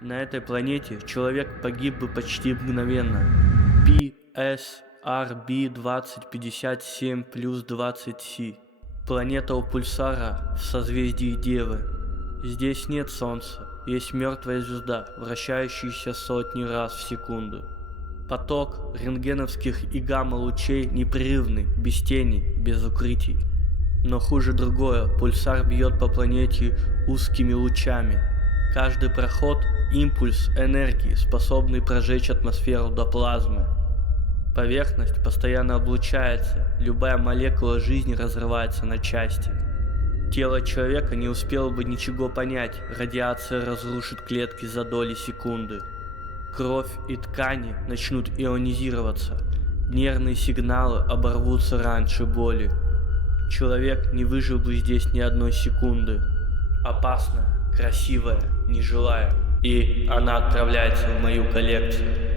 На этой планете человек погиб бы почти мгновенно. PSRB 2057 плюс 20C. Планета у пульсара в созвездии Девы. Здесь нет Солнца, есть мертвая звезда, вращающаяся сотни раз в секунду. Поток рентгеновских и гамма-лучей непрерывный, без тени, без укрытий. Но хуже другое, пульсар бьет по планете узкими лучами. Каждый проход – импульс энергии, способный прожечь атмосферу до плазмы. Поверхность постоянно облучается, любая молекула жизни разрывается на части. Тело человека не успело бы ничего понять, радиация разрушит клетки за доли секунды. Кровь и ткани начнут ионизироваться, нервные сигналы оборвутся раньше боли. Человек не выжил бы здесь ни одной секунды. Опасная, красивая, нежилая. И она отправляется в мою коллекцию.